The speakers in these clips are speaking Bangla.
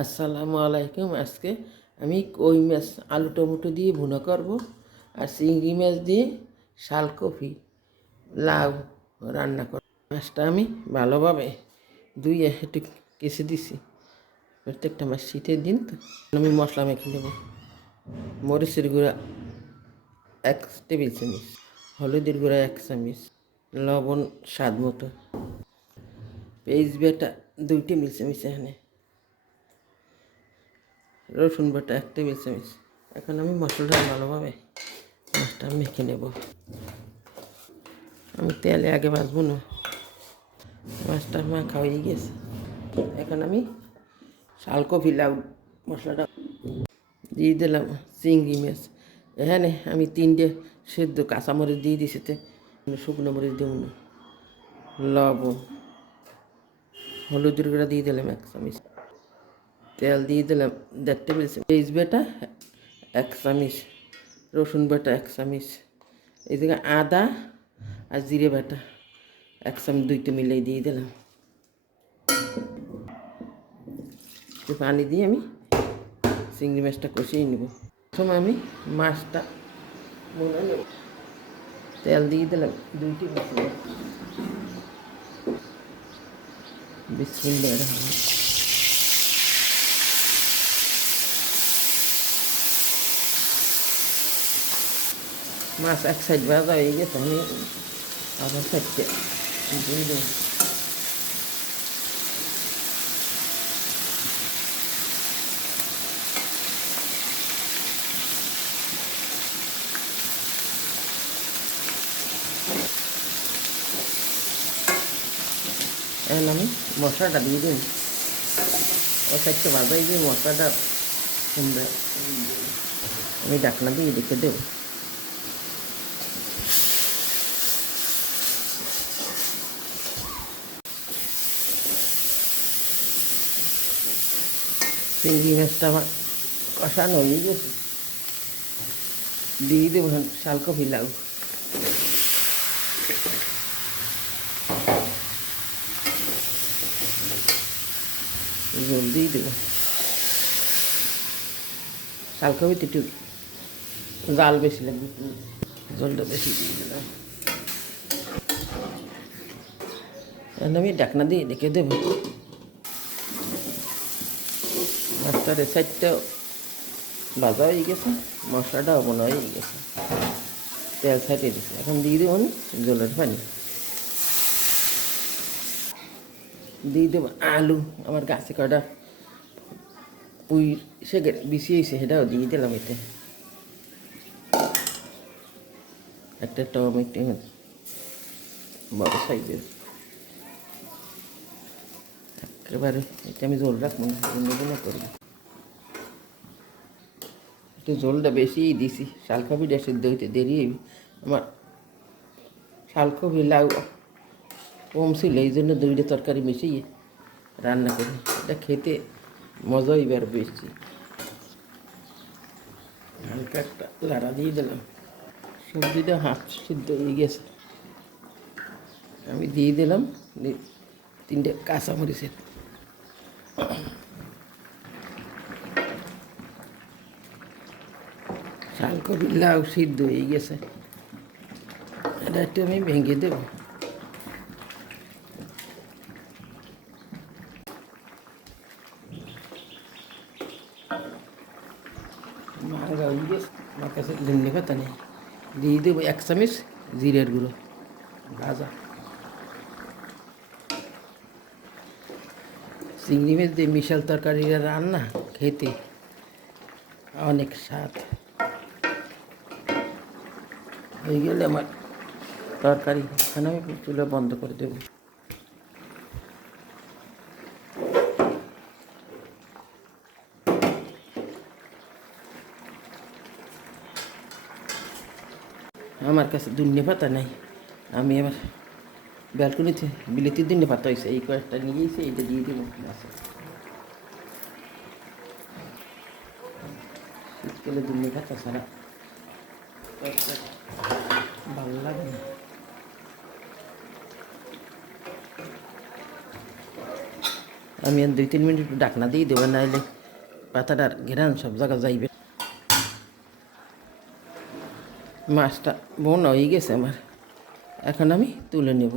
আসসালামু আলাইকুম। আজকে আমি কই মাছ আলু টমেটো দিয়ে ভুনা করব, আর চিংড়ি মাছ দিয়ে শালকপি লাউ রান্না করব। মাছটা আমি ভালোভাবে ধুয়ে একটু কেসে দিছি। প্রত্যেকটা মাছ শীতের দিন তো আমি মশলা মেখে নেব। মরিচের গুঁড়া 1 টেবিল চামচ, হলুদের গুঁড়া 1 চামচ, লবণ স্বাদ মতো, পেঁয়াজ বাটা 2 টেবিল চামচ, এখানে রসুন বাটা 1 টেবিল চামচ। এখন আমি মশলাটা ভালোভাবে মাছটা মেখে নেব। আমি তেলে আগে ভাজবো না, মাছটা মাখা হয়ে গেছে। এখন আমি শালকপি লাউ মশলাটা দিয়ে দিলাম। চিংড়ি মাছ এখানে আমি 3টে সেদ্ধ কাঁচামরিচ দিয়ে দিছি, শুকনো মরিচ দেব না। লবণ, হলুদের গুঁড়া দিয়ে দিলাম 1 চামচ, তেল দিয়ে দিলাম 1.5 টেবিল চামচ, পেঁয়াজ বাটা 1 চামচ, রসুন বাটা 1 চামচ, এদিকে আদা আর জিরে বাটা 1 চামচ, 2টো মিলিয়ে দিয়ে দিলাম। একটু পানি দিয়ে আমি চিংড়ি মাছটা কষিয়ে নেব। প্রথমে আমি মাছটা মনে নেব, তেল দিয়ে দিলাম 2 টেবিল চামচ। বিসমিল্লাহির রহমানির রহিম। মাছ এক সাইড ভাজা হয়ে গেছে, আমি আবার সাইডে দিয়ে দেব। এখন আমি মশলাটা দিয়ে দিই। ও সাইডটা ভাজা হয়ে গিয়ে মশলাটা সুন্দর আমি ঢাকনা দিয়ে রেখে দেব। চিংড়ি মাছটা আমার কষানো হয়ে গেছে, দিয়ে দেবো শালকপি লাউ। জল দিয়ে দেবো। শালকপিতে একটু জাল বেশি লাগবে, জলটা বেশি দিয়ে দিলাম। আমি ঢাকনা দিয়ে রেখে দেবো। মাছটার সাইডটা ভাজা হয়ে গেছে, মশলাটাও বোনা হয়ে গেছে, তেল ছাইটে দিচ্ছে। এখন দিয়ে দেবো জলের পানি, দিয়ে দেবো আলু। আমার গাছে কটা পুই সে বিছিয়েছে, সেটাও দিয়ে দিলাম। এতে একটা টমেটো বড় সাইজের, একেবারে এটা আমি জল রাখবো না, গুঁড়ো করবো। একটু জলটা বেশিই দিছি, শালকপিটা সিদ্ধ হইতে দেরি হইবে। আমার শালকপি লাউ কম ছিল, এই জন্য 2টা তরকারি মিশিয়ে রান্না করি। এটা খেতে মজা হইবার বেশি। হালকা একটা লাড়া দিয়ে দিলাম। সবজিটা হাফ সিদ্ধ হয়ে গেছে, আমি দিয়ে দিলাম 3টে কাঁচামরিচের। শালকপি লাউ সিদ্ধ হয়ে গেছে, এটা একটু আমি ভেঙে দেব। ভাঙা হয়ে গেছে, আমার কাছে ধনে পাতা নেই। দিয়ে দেবো 1 চামচ জিরের গুঁড়ো ভাজা। চিংড়ি মাছ দিয়ে মিশাল তরকারিটা রান্না খেতে অনেক স্বাদ। হয়ে গেলে আমার তরকারি, এখানে আমি চুলা বন্ধ করে দেব। আমার কাছে ধনে পাতা নাই, আমি আবার ব্যালকনিতে বিলেতির ধনে পাতা হয়েছে, এই কয়েকটা নিয়ে এসে এইটা দিয়ে দেবো। শীতকালে ধনে পাতা ছাড়া ভালো লাগে না। আমি আর 2-3 মিনিট একটু ঢাকনা দিয়ে দেবো, নাহলে পাতাটার ঘেরান সব জায়গা যাইবে। মাছটা বোনা হয়ে গেছে আমার, এখন আমি তুলে নেব।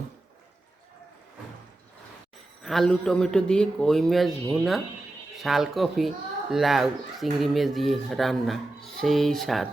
আলু টমেটো দিয়ে কই মাছ ভুনা, শাল কফি, লাউ চিংড়ি মাছ দিয়ে রান্না, সেই স্বাদ।